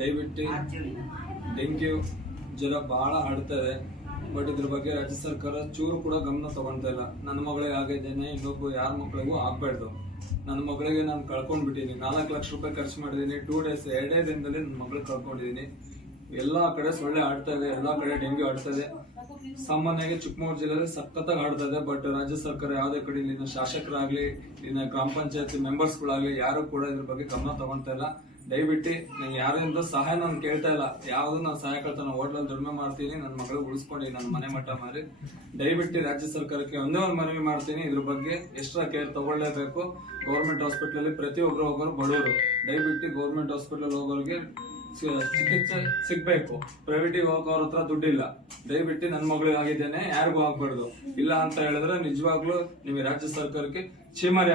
ದಯವಿಟ್ಟು ಡೆಂಗ್ಯೂ ಜ್ವರ ಬಹಳ ಹರಡ್ತದೆ. ಬಟ್ ಇದ್ರ ಬಗ್ಗೆ ರಾಜ್ಯ ಸರ್ಕಾರ ಚೂರು ಕೂಡ ಗಮನ ತಗೊಳ್ತಾ ಇಲ್ಲ. ನನ್ನ ಮಗಳಿಗೆ ಆಗಿದ್ದೇನೆ, ಇನ್ನೊಬ್ಬ ಯಾರ ಮಕ್ಕಳಿಗೂ ಆಗ್ಬಾರ್ದು. ನನ್ನ ಮಗಳಿಗೆ ನಾನು ಕಳ್ಕೊಂಡ್ಬಿಟ್ಟಿದ್ದೀನಿ. 4 ಲಕ್ಷ ರೂಪಾಯಿ ಖರ್ಚು ಮಾಡಿದ್ದೀನಿ. 2 ಡೇಸ್ 2 ದಿನದಲ್ಲಿ ನನ್ನ ಮಗಳಿಗೆ ಕಳ್ಕೊಂಡಿದ್ದೀನಿ. ಎಲ್ಲಾ ಕಡೆ ಸೊಳ್ಳೆ ಆಡ್ತಾ ಇದೆ, ಎಲ್ಲಾ ಕಡೆ ಡೆಂಗ್ಯೂ ಆಡ್ತಾ ಇದೆ. ಸಾಮಾನ್ಯವಾಗಿ ಚಿಕ್ಕಮಗಳೂರು ಜಿಲ್ಲೆಯಲ್ಲಿ ಸಖತ್ತಾಗಿ ಆಡ್ತಾ ಇದೆ. ಬಟ್ ರಾಜ್ಯ ಸರ್ಕಾರ ಯಾವುದೇ ಕಡೆ ಇಲ್ಲಿನ ಶಾಸಕರಾಗ್ಲಿ, ಇಲ್ಲಿನ ಗ್ರಾಮ ಪಂಚಾಯತ್ ಮೆಂಬರ್ಸ್ಗಳಾಗ್ಲಿ ಯಾರು ಕೂಡ ಇದ್ರ ಬಗ್ಗೆ ಗಮನ ತಗೊಂತಾ ಇಲ್ಲ. ದಯವಿಟ್ಟು ನಂಗೆ ಯಾರಿಂದ ಸಹಾಯ ನಾನು ಕೇಳ್ತಾ ಇಲ್ಲ. ಯಾವ್ದು ನಾನು ಸಹಾಯ ಕೇಳ್ತಾನೆ, ಹೋಟ್ಲಲ್ಲಿ ದುಡಿಮೆ ಮಾಡ್ತೀನಿ, ನನ್ನ ಮಗಳು ಉಳಿಸ್ಕೊಂಡು ನನ್ನ ಮನೆ ಮಟ್ಟ ಮಾರಿ. ದಯವಿಟ್ಟು ರಾಜ್ಯ ಸರ್ಕಾರಕ್ಕೆ ಒಂದೇ ಒಂದು ಮನವಿ ಮಾಡ್ತೀನಿ, ಇದ್ರ ಬಗ್ಗೆ ಎಕ್ಸ್ಟ್ರಾ ಕೇರ್ ತಗೊಳ್ಳೇಬೇಕು. ಗೌರ್ಮೆಂಟ್ ಹಾಸ್ಪಿಟಲ್ ಅಲ್ಲಿ ಪ್ರತಿಯೊಬ್ಬರು ಹೋಗೋರು ಬಡವರು. ದಯವಿಟ್ಟು ಗೌರ್ಮೆಂಟ್ ಹಾಸ್ಪಿಟಲ್ ಹೋಗೋರಿಗೆ ಚಿಕಿತ್ಸೆ ಸಿಗ್ಬೇಕು. ಪ್ರೈವೇಟಿಗೆ ಹೋಗೋರ ಹತ್ರ ದುಡ್ಡಿಲ್ಲ. ದಯವಿಟ್ಟು ನನ್ನ ಮಗಳಿಗೆ ಆಗಿದ್ದೇನೆ, ಯಾರಿಗೂ ಆಗ್ಬಾರ್ದು. ಇಲ್ಲ ಅಂತ ಹೇಳಿದ್ರೆ ನಿಜವಾಗ್ಲೂ ನಿಮಗೆ ರಾಜ್ಯ ಸರ್ಕಾರಕ್ಕೆ ಚೀಮಾರಿ